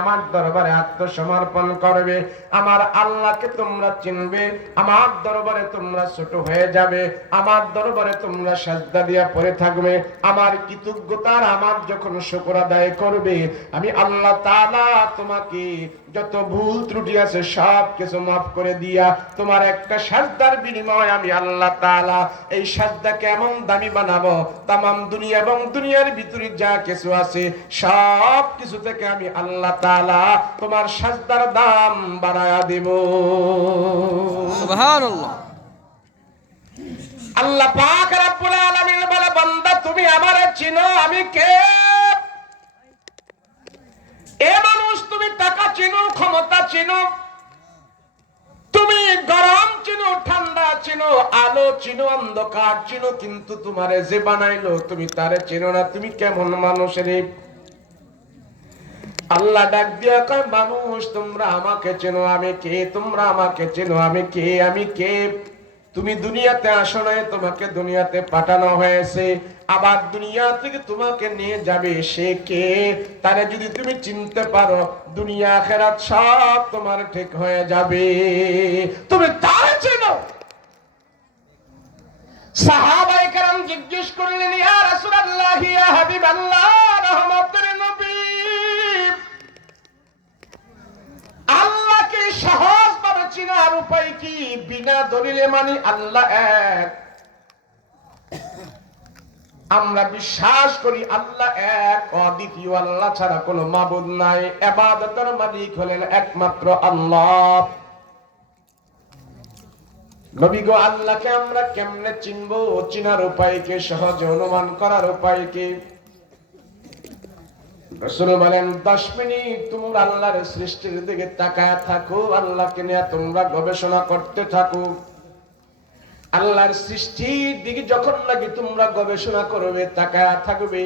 আমার দরবারে আত্মসমর্পণ করবে, আমার আল্লাহকে তোমরা চিনবে, আমার দরবারে তোমরা ছোট হয়ে যাবে, আমার দরবারে তোমরা সাজদা দিয়া পড়ে থাকবে, আমার কৃতজ্ঞতার আমার যখন আদায় করবে, আমি আল্লাহ তোমাকে যত ভুল ত্রুটি আছে সব কিছু মাফ করে দিয়া, তোমার একটা সাজদার বিনিময় আমি আল্লাহ তাআলা এই সাজদা কেমন দামি বানাবো, তামাম দুনিয়া এবং দুনিয়ার ভিতরে যা কিছু আছে, সব কিছু থেকে আমি আল্লাহ তাআলা তোমার সাজদার দাম বাড়ায়া দেব। সুবহানাল্লাহ। আল্লাহ পাক রব্বুল আলামিন বলে বান্দা তুমি আমারে চিনো আমি কে? এ মানুষ তুমি টাকা চিনো ক্ষমতা চিনো তুমি গরম চিনো ঠান্ডা চিনো আলো চিনো অন্ধকার চিনো কিন্তু তোমারে যে বানাইলো তুমি তারে চিনো না। তুমি কেমন মানুষ রে আল্লাহ ডাক দিয়া কয়, মানুষ, তোমরা আমাকে চেনো, আমি কে? তোমরা আমাকে চেনো, আমি কে? আমি কে? তুমি দুনিয়াতে আসো নাই, তোমাকে দুনিয়াতে পাঠানো হয়েছে। আবার দুনিয়া থেকে তোমাকে নিয়ে যাবে সে কে? তারে যদি তুমি চিনতে পারো, দুনিয়া খেরাত সব তোমার ঠিক হয়ে যাবে। তুমি তারে চেনো। সাহাবাই কারাম জিজ্ঞেস করলেন, ইয়া রাসূলুল্লাহ, ইয়া হাবিবাল্লাহ, রহমতের নবী সহজ ভাবে চিনার উপায় কি? বিনা দলিলে মানি আল্লাহ এক। আমরা বিশ্বাস করি আল্লাহ এক, অদ্বিতীয় আল্লাহ ছাড়া কোনো মাবুদ নাই। এবাদতের মালিক হলেন একমাত্র আল্লাহ। নবী গো, আল্লাহকে আমরা কেমনে চিনবো? চিনার উপায় কে? সহজে অনুমান করার উপায় কি? রসুল বলেন দশ মিনিট তোমরা আল্লাহর সৃষ্টির দিকে তাকায় থাকো আল্লাহকে নিয়ে তোমরা গবেষণা করতে থাকো। আল্লাহর সৃষ্টির দিকে যখন নাকি তোমরা গবেষণা করবে তাকায় থাকবে।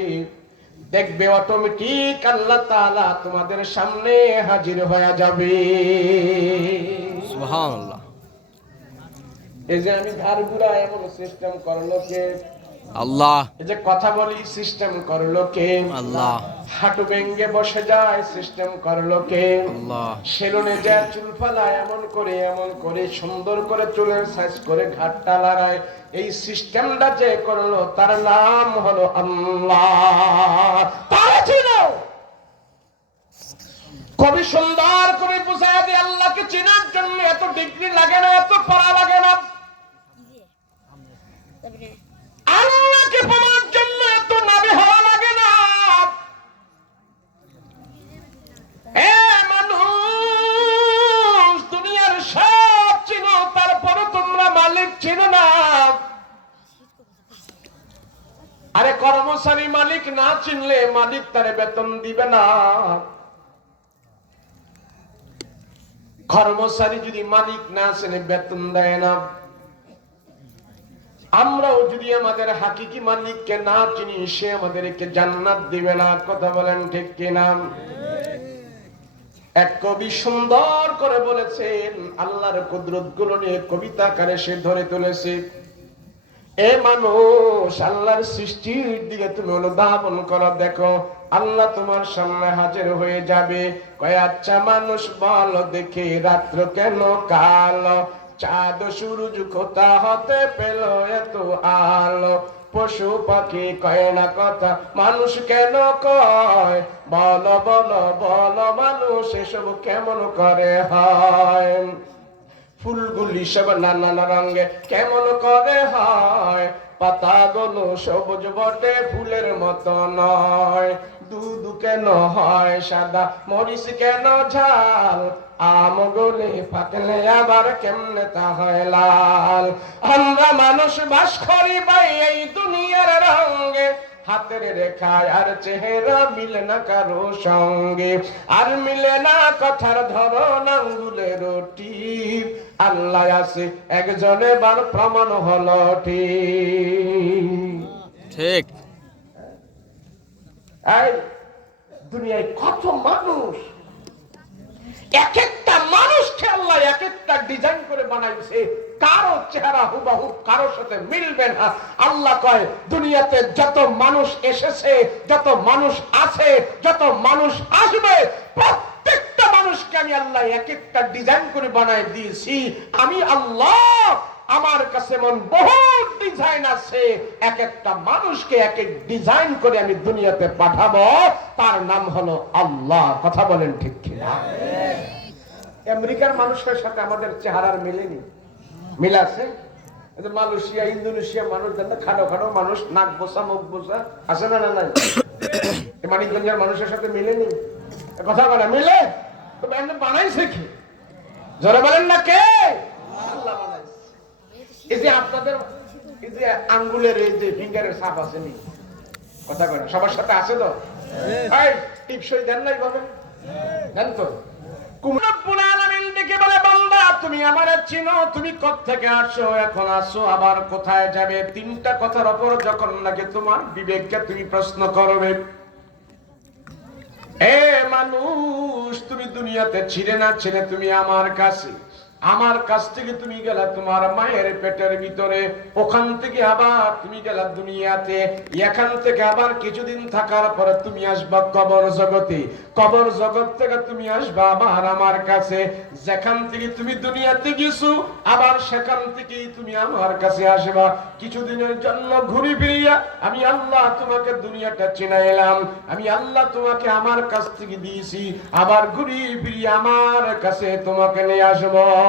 দেখবে অটোমেটিক আল্লাহ তাআলা তোমাদের সামনে হাজির হয়ে যাবে। সুবহানাল্লাহ। এই যে আমি ঘর ঘুরা এমন সিস্টেম করল কে আল্লাহ। এই যে কথা বলি সিস্টেম করল কে? আল্লাহ। হাঁটু ভেঙ্গে বসে যায় সিস্টেম করল কে? আল্লাহ। সেলুনে যায় চুল ফালায় এমন করে এমন করে সুন্দর করে চুলের সাইজ করে ঘাটটা লাগায়। এই সিস্টেমটা যে করল তার নাম হলো আল্লাহ। তারা ছিল কবি সুন্দর করে বুঝায় দিয়ে আল্লাহকে চেনার জন্য এত ডিগ্রি লাগে না এত পড়া লাগে না। আল্লাহকে পাওয়ার জন্য এত নাবি হওয়া লাগে না। এ মানুষ, দুনিয়ার সব চিনো, তারপরে তোমরা মালিক চিনো না। আরে কর্মচারী মালিক না চিনলে মালিক তারে বেতন দিবে না। কর্মচারী যদি মালিক না চিনে, বেতন দেয় না। আমরাও যদি আমাদের হাকিকি মালিককে না চিনি, সে আমাদেরকে জান্নাত দিবে না, কথা বলেন ঠিক কিনা? এক কবি সুন্দর করে বলেছেন, আল্লাহর কুদরতগুলো নিয়ে কবিতা কারে সে ধরে তুলেছে। এ মানুষ, আল্লাহর সৃষ্টির দিকে তুমি অনুধাবন করো, দেখো, আল্লাহ তোমার সামনে হাজির হয়ে যাবে। কয় আচ্ছা মানুষ বলো, দেখে রাত্র কেন কালো? চাঁদ সূরজ কোথা হতে পেল এত আলো? পশু পাখি কয় না কথা, মানুষ কেন কয়? বল বল বল, মানুষ এসব কেমন করে হয়? ফুলগুলি সব নানান রঙে কেমন করে হয়? পাতাগুলো সবুজ বটে, ফুলের মতো নয়। দুধ কেন হয় সাদা? মরিচ কেন ঝাল? আম গলে পাকলে আবার কেমনে তা হয় লাল? আমরা মানুষ বাস করি পাই এই দুনিয়ার রঙে। হাতের রেখায় আর চেহারা মিলে না কারও সঙ্গে। আর মিলে না কথার ধরন আঙ্গুলের টিপ আল্লাহ আছে একজনে বার প্রমাণ হলো ঠিক। ঠিক। এই দুনিয়ায় কত মানুষ? এক একটা মানুষকে আল্লাহ এক একটা ডিজাইন করে বানাইছে। কারও চেহারা হুবাহু কারোর সাথে মিলবে না। আল্লাহ কয়, দুনিয়াতে যত মানুষ এসেছে, যত মানুষ আছে, যত মানুষ আসবে, প্রত্যেকটা মানুষকে আমি আল্লাহ এক একটা ডিজাইন করে বানায় দিয়েছি। আমি আল্লাহ আমার কাছে মন বহু ডিজাইন আছে। এক একটা মানুষকে এক এক ডিজাইন করে আমি দুনিয়াতে পাঠাবো। তার নাম হলো আল্লাহ। কথা বলেন ঠিক কিনা? আমেরিকার মানুষের সাথে আমাদের চেহারার মিলেনি। মিল আছে? মালয়েশিয়া ইন্দোনেশিয়া মানুষ না খাটো খাটো মানুষ নাক বোসা মুখ বোসা আছে না না নাই? মানিকগঞ্জের মানুষের সাথে মিলেনি? কথা বলে মিলে? তো বানাইছে কি? জোরে বলেন না কে? আঙ্গুলের যে ফিঙ্গারের আছে নি, কথা সবার সাথে আছে তো? টিপসই দেন নাই দেন তো। তুমি তুমি এখন আসো, আবার কোথায় যাবে? তিনটা কথার উপর যখন নাকি তোমার বিবেককে তুমি প্রশ্ন করবে। এ মানুষ, তুমি দুনিয়াতে ছিলে না ছিলে, তুমি আমার কাছে আমার কাছ থেকে তুমি গেলা তোমার মায়ের পেটের ভিতরে, ওখান থেকে আবার তুমি গেলা দুনিয়াতে। এখান থেকে আবার কিছুদিন থাকার পরে তুমি আসবা কবর জগতে। কবর জগৎ থেকে তুমি আসবা আবার আমার কাছে। যেখান থেকে তুমি দুনিয়াতে গেছো, আবার সেখান থেকেই তুমি আমার কাছে আসবা। কিছুদিনের জন্য ঘুরি ফিরিয়া আমি আল্লাহ তোমাকে দুনিয়াটা চিনাইলাম। আমি আল্লাহ তোমাকে আমার কাছ থেকে দিয়েছি। আবার ঘুরি ফিরিয়ে আমার কাছে তোমাকে নিয়ে আসব।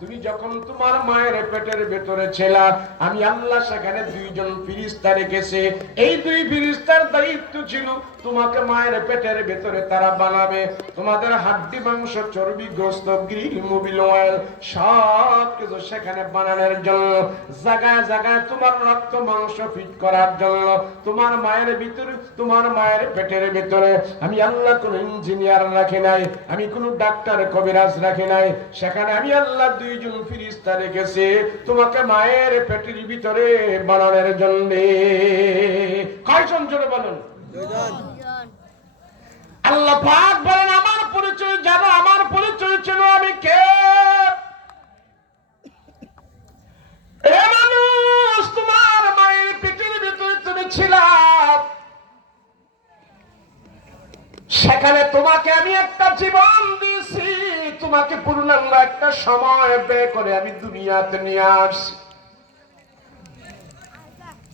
তুমি যখন তোমার মায়ের পেটের ভেতরে ছিলা, আমি আল্লাহ সেখানে দুইজন ফিরিস্তা রেখেছে। এই দুই ফিরিস্তার দায়িত্ব ছিল, তোমাকে মায়ের পেটের ভেতরে তারা বানাবে। তোমাদের হাড্ডি মাংস, চর্বি গোস্ত গ্রিল, মোবিল অয়েল, সব কিছু সেখানে বানানোর জন্য, জায়গায় জায়গায় তোমার রক্ত মাংস ফিট করার জন্য, তোমার মায়ের ভিতরে, তোমার মায়ের পেটের ভিতরে। আমি আল্লাহ কোন ইঞ্জিনিয়ার রাখি নাই, আমি কোন ডাক্তার, কবিরাজ রাখি নাই। সেখানে আমি আল্লাহ দুইজন ফিরিস্তা রেখেছি। তোমাকে মায়ের পেটের ভিতরে বানানোর জন্য। কয়জন জোরে বলুন? আল্লাহ পাক বলেন আমার পরিচয় জানো আমার পরিচয় ছিল আমি কে? মানুষ তোমার মায়ের পেটের ভিতরে তুমি ছিলাম সেখানে তোমাকে আমি একটা জীবন দিয়েছি। তোমাকে পূর্ণাঙ্গ একটা সময় ব্যয় করে আমি দুনিয়াতে নিয়ে আসছি।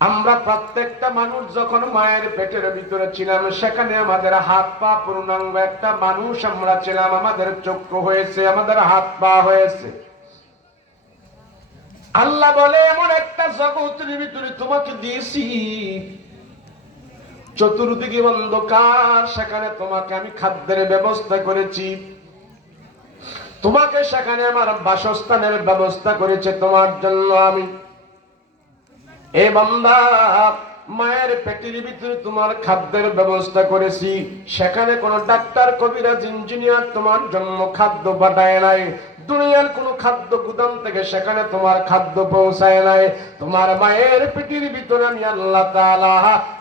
আমরা প্রত্যেকটা মানুষ যখন মায়ের পেটের ভিতরে ছিলাম, সেখানে আমাদের হাত পা পূর্ণাঙ্গ একটা মানুষ আমরা ছিলাম। আমাদের চক্ষু হয়েছে, আমাদের হাত পা হয়েছে। আল্লাহ বলে, এমন একটা জগতের ভিতরে তোমাকে দিয়েছি। চতুর্দিকে অন্ধকার, সেখানে তোমাকে আমি খাদ্যের ব্যবস্থা করেছি। তোমাকে সেখানে আমার বাসস্থানের ব্যবস্থা করেছে, তোমার জন্য আমি। এ বান্দা, মায়ের পেটের ভিতরে তোমার খাদ্যের ব্যবস্থা করেছি, সেখানে কোনো ডাক্তার, কবিরাজ, ইঞ্জিনিয়ার তোমার জন্য খাদ্য পাঠায় নাই। দুনিয়ার কোন খাদ্য গুদাম থেকে সেখানে তোমার খাদ্য পৌঁছায় নাই। তোমার মায়ের পেটের ভিতরে আমি আল্লাহ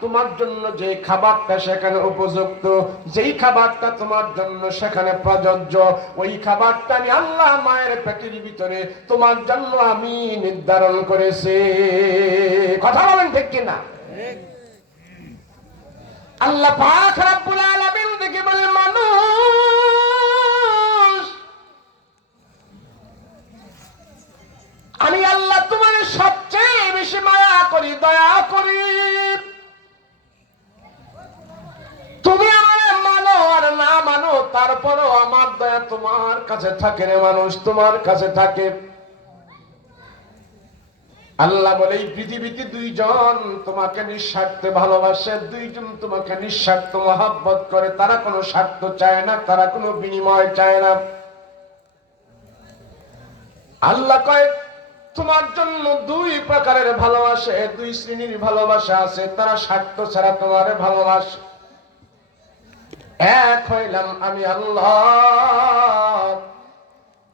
তোমার জন্য যে খাবারটা সেখানে উপযুক্ত, যেই খাবারটা তোমার জন্য সেখানে প্রযোজ্য, ওই খাবারটা আমি আল্লাহ মায়ের পেটের ভিতরে তোমার জন্য আমি নির্ধারণ করেছি। কথা বলেন ঠিক কিনা? আল্লাহ পাক রাব্বুল আলামিন দেখে বলে মানুষ তোমার কাছে থাকে রে মানুষ, তোমার কাছে থাকে। আল্লাহ বলে, এই পৃথিবীতে দুইজন তোমাকে নিঃস্বার্থে ভালোবাসে, দুইজন তোমাকে নিঃস্বার্থ মহাব্বত করে। তারা কোনো স্বার্থ চায় না, তারা কোনো বিনিময় চায় না। আল্লাহ কয়, তোমার জন্য দুই প্রকারের ভালোবাসে, দুই শ্রেণির ভালোবাসা আছে। তারা স্বার্থ ছাড়া তোমার ভালোবাসে। এক হইলাম আমি আল্লাহ।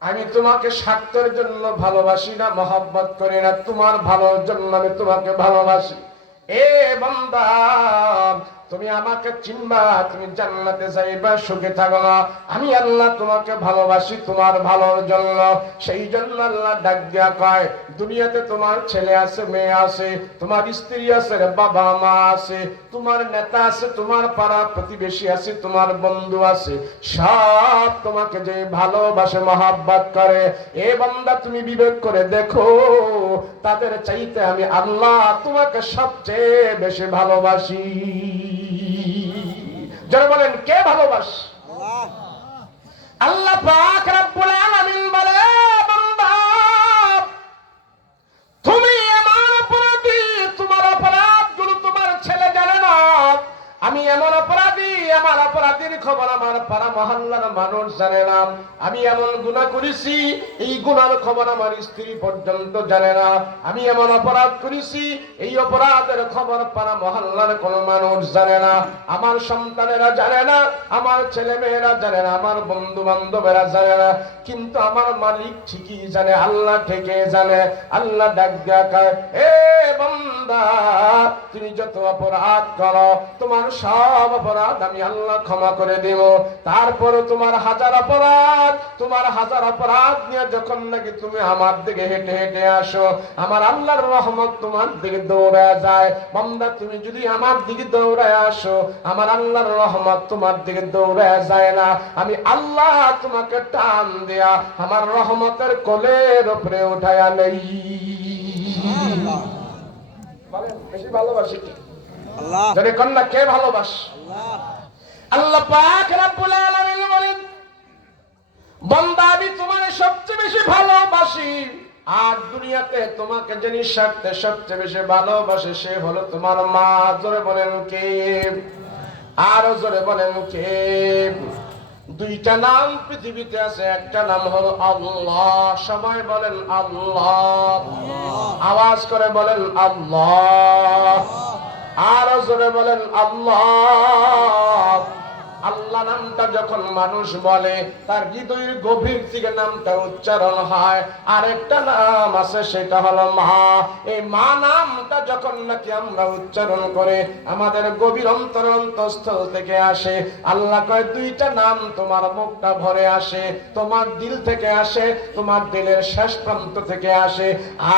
আমি তোমাকে স্বার্থের জন্য ভালোবাসি না, মহব্বত করি না। তোমার ভালোর জন্য আমি তোমাকে ভালোবাসি। এ বান্দা তুমি আমাকে চিনবা, তুমি জান্নাতে যাইবা, সুখে থাকো না। আমি আল্লাহ তোমাকে ভালোবাসি, তোমার ভালোর জন্য। সেই জন্য আল্লাহ ডাক দিয়া কয়, দুনিয়াতে তোমার ছেলে আছে, মেয়ে আছে, তোমার স্ত্রী আছে, রে বাবা মা আছে, তোমার নেতা আছে, তোমার পাড়া প্রতিবেশী আছে, তোমার বন্ধু আছে। সব তোমাকে যে ভালোবাসে, মহাব্বত করে। এ বান্দা, তুমি বিবেক করে দেখো, তাদের চাইতে আমি আল্লাহ তোমাকে সবচেয়ে বেশি ভালোবাসি। যারা বলেন, কে ভালোবাস? আল্লাহ পাক রব্বুল আলামিন বলে, বান্দা, তুমি আমার অপরাধী, তোমার অপরাধগুলো তোমার ছেলে জানে না। আমি এমন অপরাধী আমার অপরাধীর খবর আমার পাড়া মহল্লার মানুষ জানে না। আমি এমন গুণা করেছি, এই গুণার খবর আমার স্ত্রী পর্যন্ত জানে না। আমি এমন অপরাধ করেছি, এই অপরাধের খবর পাড়া মহল্লার কোনো মানুষ জানে না। আমার সন্তানেরা জানে না, আমার ছেলে মেয়েরা জানে না, আমার বন্ধু বান্ধবেরা জানে না। কিন্তু আমার মালিক ঠিকই জানে, আল্লাহ থেকে জানে। আল্লাহ ডাক এ বান্দা, তুমি যত অপরাধ করো, তোমার সব অপরাধ আমি আল্লাহ ক্ষমা করে দেব। তারপরে তোমার হাজার অপরাধ তোমার হাজার অপরাধ নিয়ে যখন নাকি তুমি আমার দিকে হেঁটে হেঁটে আসো আমার আল্লাহর রহমত তোমার দিকে দৌড়ায় যায়। বান্দা তুমি যদি আমার দিকে দৌড়ায় আসো আমার আল্লাহর রহমত তোমার দিকে দৌড়ায় যায় না। আমি আল্লাহ তোমাকে টান দেয়া আমার রহমতের কোলের উপরে উঠায়া নেই। বেশি ভালোবাসি আল্লাহ। যদি কন্যা কে ভালোবাস? আল্লাহ। আল্লাহ পাক রাব্বুল আলামিন বলেন, বান্দা, আমি সবচেয়ে বেশি ভালোবাসি। আর দুনিয়াতে তোমাকে সবচেয়ে বেশি ভালোবাসে, সে হলো তোমার মা। জোরে বলেন কে? জোরে বলেন কে? দুইটা নাম পৃথিবীতে আছে, একটা নাম হলো আল্লাহ। সবাই বলেন আল্লাহ। আওয়াজ করে বলেন আল্লাহ। আরও জোরে বলেন আল্লাহ। আল্লাহ নামটা যখন মানুষ বলে, তার হৃদয়ের গভীর থেকে নামটা উচ্চারণ হয়। আর একটা নাম আছে, সেটা হলো মা। এই মা নামটা যখন নাকি আমরা উচ্চারণ করে, আমাদের গভীর অন্তর অন্তঃস্থল থেকে আসে। আল্লাহ কয়, দুইটা নাম তোমার মুখটা ভরে আসে, তোমার দিল থেকে আসে, তোমার দিলের শেষ প্রান্ত থেকে আসে।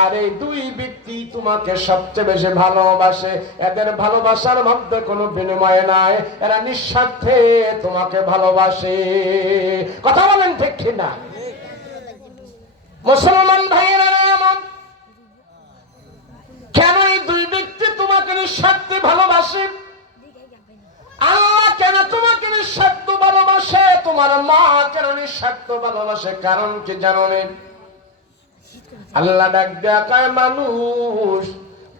আর এই দুই ব্যক্তি তোমাকে সবচেয়ে বেশি ভালোবাসে। এদের ভালোবাসার মধ্যে কোনো বিনিময় নাই। এরা নিঃস্বার্থে তোমাকে ভালোবাসে। কথা বলেন ঠিক কিনা? মুসলমান ভাইয়েরা আমার কেন এই দুই ব্যক্তি তোমাকে নিঃস্বার্থে ভালোবাসে? আল্লাহ কেন তোমাকে নিঃস্বার্থ ভালোবাসে? তোমার মা কেন নিঃস্বার্থ ভালোবাসে? কারণ কি জানো নে? আল্লাহ ডাক মানুষ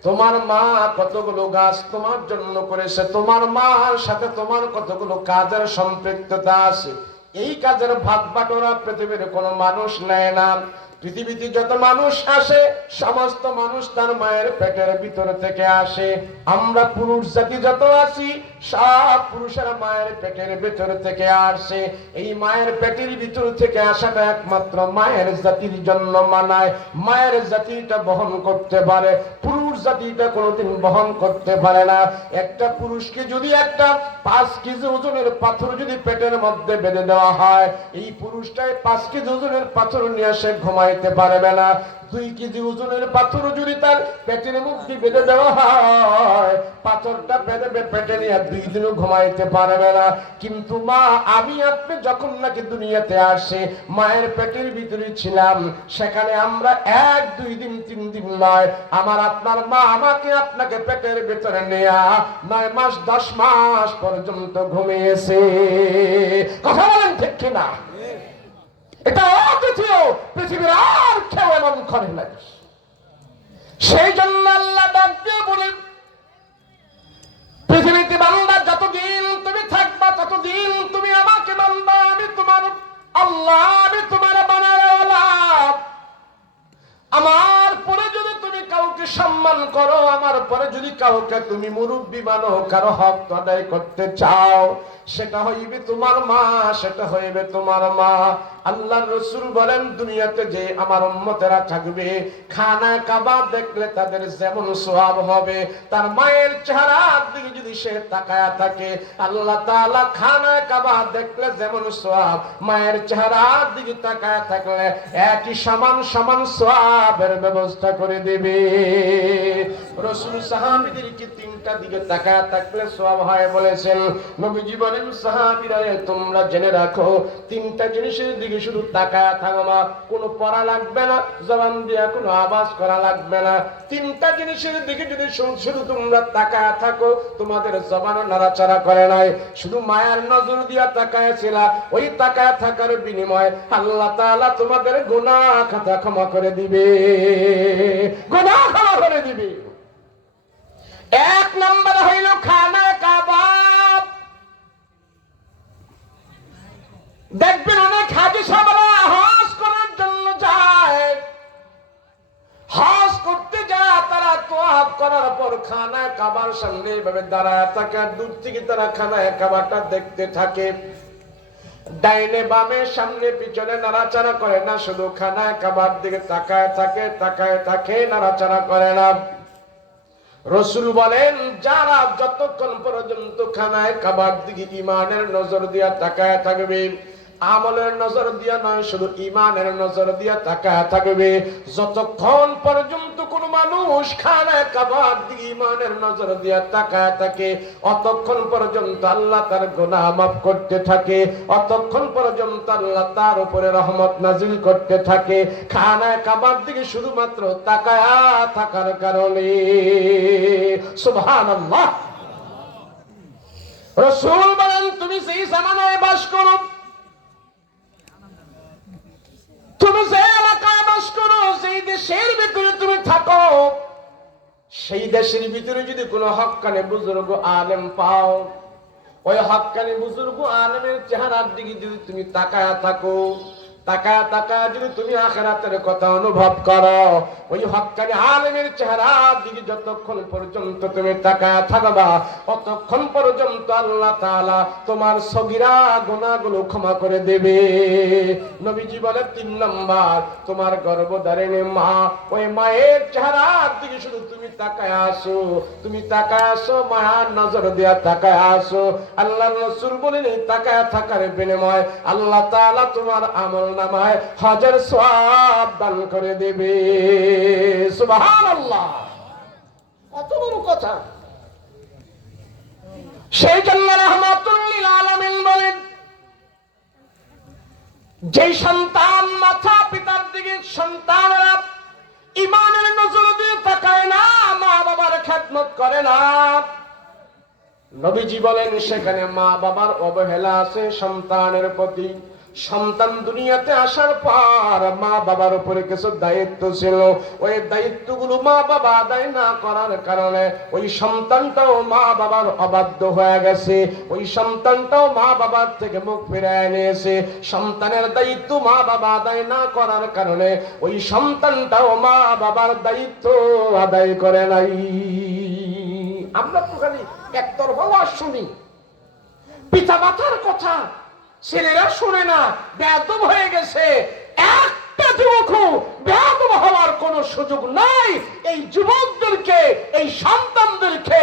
তোমার মা কতগুলো গাছ তোমার জন্য করেছে, তোমার মার সাথে তোমার কতগুলো কাজের সম্পৃক্ততা আছে। এই কাজের ভাগ বাটোরা পৃথিবীর কোনো মানুষ নেয় না। পৃথিবীতে যত মানুষ আসে, সমস্ত মানুষ তার মায়ের পেটের ভিতর থেকে আসে। আমরা পুরুষ জাতি যত আছি, সব পুরুষের মায়ের পেটের ভিতর থেকে আসে। এই মায়ের পেটের ভিতর থেকে আসাটা একমাত্র মায়ের জাতির জন্য মানায়। মায়ের জাতিটা বহন করতে পারে, পুরুষ জাতিটা কোনোদিন বহন করতে পারে না। একটা পুরুষকে যদি একটা পাঁচ কেজি ওজনের পাথর যদি পেটের মধ্যে বেঁধে দেওয়া হয়, এই পুরুষটাই পাঁচ কেজি ওজনের পাথর নিয়ে সে ঘুমাইতে পারবে না দুই কেজি ওজনের পাথর যদি তার পেটের মধ্যে বেঁধে দেওয়া হয়, পাথরটা বেঁধে পেটে নিয়ে দুই দিনও ঘুমাইতে পারবে না কিন্তু মা, আমি আপনি যখন নাকি দুনিয়াতে আসে, মায়ের পেটের ভিতরে ছিলাম, সেখানে আমরা এক, দুই দিন, তিন দিন নয়। আমার আপনার মা আমাকে আপনাকে পেটের ভেতরে নেয়া নয় মাস, দশ মাস পর্যন্ত ঘুমিয়েছে। কথা বলেন ঠিক কিনা? এটা অদ্বিতীয় পৃথিবীর আর কেউ এমন করে নাই। সেই জন্য আল্লাহ ডাক দিয়ে বলেন, পৃথিবীতে বান্দা, যতদিন তুমি থাকবা, ততদিন তুমি আমাকে বান্দা, আমি তোমার আল্লাহ, আমি তোমার বানাওয়ালা আমার পরে যদি তুমি কাউকে সম্মান করো, আমার পরে যদি কাউকে তুমি মুরব্বী মানো, কারও হক আদায় করতে চাও, সেটা হইবে তোমার মা, সেটা হইবে তোমার মা। আল্লাহ রসুল বলেন, দুনিয়াতে যে আমার উম্মতেরা থাকবে, খানা কাবা দেখলে তাদের যেমন সোয়াব হবে, তার মায়ের চেহারার দিকে যদি সে তাকায়া থাকে, আল্লাহ তাআলা খানা কাবা দেখলে যেমন সোয়াব মায়ের চেহারার দিকে তাকায়া থাকলে একই সমান সমান সোয়াবের ব্যবস্থা করে দেবে। রসুল সাহাবিদেরকে তিনটা দিকে তাকায়া থাকলে সোয়াব হয় বলেছেন? নবীজি বলেন, সাহাবিরা, তোমরা জেনে রাখো, তিনটা জিনিসের দিকে শুধু তাকায়া থাকো না কোনো পড়া লাগবে না, জবান দিয়া কোনো আওয়াজ করা লাগবে না। তিনটা জিনিসের দিকে যদি শুধু তোমরা তাকায়া থাকো, তোমাদের জবানও নাড়াচাড়া করে নাই। শুধু মায়ার নজর দিয়া তাকায়া ছিল। ওই তাকায়া থাকার বিনিময় আল্লাহ তাআলা তোমাদের গুনাহ খাতা ক্ষমা করে দিবে। গুনাহ ক্ষমা করে দিবে। এক নম্বর হইল খানা কাবাব দেখবেন অনেক হাজি সাহেবরা হজ করার জন্য যায়। হজ করতে যায়, তারা তোয়াব করার পর খানা কাবার সামনে এইভাবে দাঁড়ায় থাকে আর দূর থেকে তারা খানা কাবারটা দেখতে থাকে। ডাইনে বামে সামনে পিছনে নাড়াচাড়া করে না, শুধু খানা কাবার দিকে তাকায় থাকে তাকায় থাকে, নাড়াচাড়া করে না। রসুল বলেন, যারা যতক্ষণ পর্যন্ত খানায় খাবার দিকে ইমানের নজর দিয়া তাকায় থাকবে আমলের নজর দিয়া নয়, শুধু ইমানের নজর দিয়া তাকায় থাকবে। যতক্ষণ পর্যন্ত কোন মানুষ খানায় কাবার দিকে ইমানের নজর দিয়া তাকায় থাকে, অতক্ষণ পর্যন্ত আল্লাহ তার গুনাহ মাফ করতে থাকে, অতক্ষণ পর্যন্ত আল্লাহ তার উপরে রহমত নাজিল করতে থাকে। খানায় কাবার দিকে শুধুমাত্র তাকায়া থাকার কারণে। সুবহানাল্লাহ। রসুল বলেন, তুমি সেই জামানায় বাস করো যে এলাকায় বাস করো সেই দেশের ভিতরে তুমি থাকো, সেই দেশের ভিতরে যদি কোনো হকানে বুজুর্গ আলেম পাও, ওই হকানে বুজুর্গ আলেমের চেহারার দিকে যদি তুমি তাকায়া থাকো তাকায়া তাকায়া যদি তুমি আখেরাতের কথা অনুভব করো, ওই হক্কানি আলেমের চেহারার দিকে যতক্ষণ পর্যন্ত তুমি তাকায়া থাকবা, ততক্ষণ পর্যন্ত আল্লাহ তাআলা তোমার সগিরা গুনাহগুলো ক্ষমা করে দেবে। নবীজি বলে, তিন নাম্বার, তোমার গর্ভধারিণী মা, ওই মায়ের চেহারা দিকে শুধু তুমি তাকায় আসো, তুমি তাকায় আসো, মায়ার নজর দিয়া তাকায় আসো। আল্লাহ রসুল বলেন তাকায় থাকার বিনিময় আল্লাহ তাআলা তোমার আমল হাজার দান করে দেবে। এত বড় কথা। রহমাতুল্লিল বলেন, যে সন্তান মাথা পিতার দিকে সন্তানরা ইমানের নজর দিয়ে তাকায় না মা বাবার খেদমত করে না। নবীজি বলেন, সেখানে মা বাবার অবহেলা আছে, সন্তানের প্রতি সন্তান দুনিয়াতে আসার পর মা বাবার উপরে কিছু দায়িত্ব ছিল। ওই দায়িত্বগুলো মা বাবা আদায় না করার কারণে ওই সন্তানটাও মা বাবার অবাধ্য হয়ে গেছে। ওই সন্তানটাও মা বাবার থেকে মুখ ফিরে নিয়েছে। সন্তানের দায়িত্ব মা বাবা আদায় না করার কারণে ওই সন্তানটাও মা বাবার দায়িত্ব আদায় করে নাই। আমরা তো খালি একতরফা শুনি। পিতা মাতার কথা ছেলেরা শুনে না বেদম হয়ে গেছে। একটা যুবকও বেদম হওয়ার কোন সুযোগ নাই। এই যুবকদেরকে এই সন্তানদেরকে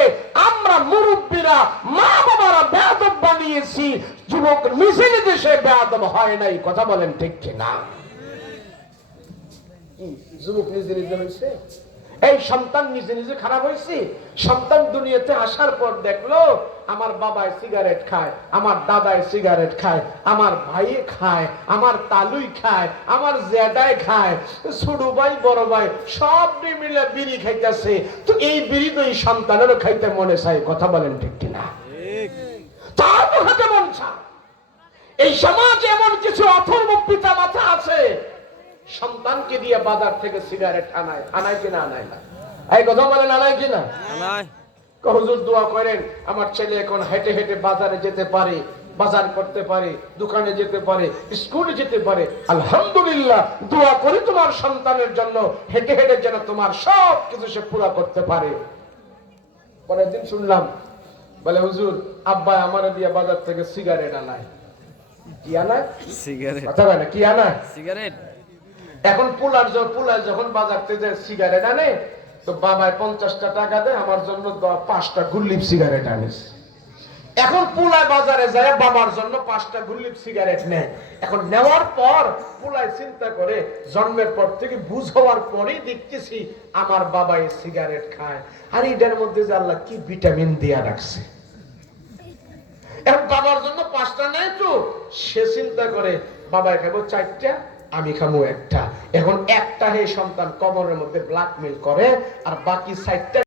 আমরা মুরব্বীরা মা বাবারা বেদব বানিয়েছি। যুবক নিজে নিজে সে বেদম হয় নাই কথা বলেন ঠিক কিনা? কি, যুবক নিজে নিজে হয়েছে? এই সন্তান নিজে নিজে খারাপ হয়েছে। সন্তান দুনিয়াতে আসার পর দেখল আমার বাবায় সিগারেট খায় আমার দাদায় সিগারেট খায় আমার ভাই খায় আমার তালুই খায় আমার জেডায় খায় ছোট ভাই বড় ভাই সব মিলে বিড়ি খাইতেছে। তো এই বিড়ি তো এই সন্তানেরও খাইতে মনে চায় কথা বলেন ঠিক কিনা? তার তো খেতে মন চায়। এই সমাজে এমন কিছু অথর্ব পিতা মাতা আছে সন্তানকে দিয়ে বাজার থেকে সিগারেট আনায় আনায় কিনা আনায় না? এই কথা বলেন আনায় কিনা? হুজুর দোয়া করেন আমার ছেলে এখন হেঁটে হেঁটে বাজারে যেতে পারে বাজার করতে পারে দোকানে যেতে পারে স্কুলে যেতে পারে। আলহামদুলিল্লাহ দোয়া করি তোমার সন্তানের জন্য হেঁটে হেঁটে যেন তোমার সব কিছু সে পুরা করতে পারে। পরের দিন শুনলাম বলে হুজুর আব্বা আমার দিয়ে বাজার থেকে সিগারেট আনায়। কি আনায়? সিগারেট। কথা বলে কি আনায়? সিগারেট। এখন পুলার যখন পুলার যখন বাজার থেকে সিগারেট আনে তো বাবায় পঞ্চাশটা টাকা দেয় আমার জন্য পাঁচটা গুল্লিপ সিগারেট আনিস। এখন পুলায় বাজারে যায়, বাবার জন্য পাঁচটা গুল্লিপ সিগারেট নেয়। এখন নেওয়ার পর পুলায় চিন্তা করে, জন্মের পর থেকে বুঝ হওয়ার পরেই দেখতেছি আমার বাবা এই সিগারেট খায়। আর এটার মধ্যে যে আল্লাহ কি ভিটামিন দিয়া রাখছে। এখন বাবার জন্য পাঁচটা নেয় তো, সে চিন্তা করে বাবাই খাব চারটা আমি খামু একটা। এখন একটা হে সন্তান কবরের মধ্যে ব্ল্যাকমেল করে আর বাকি চারটা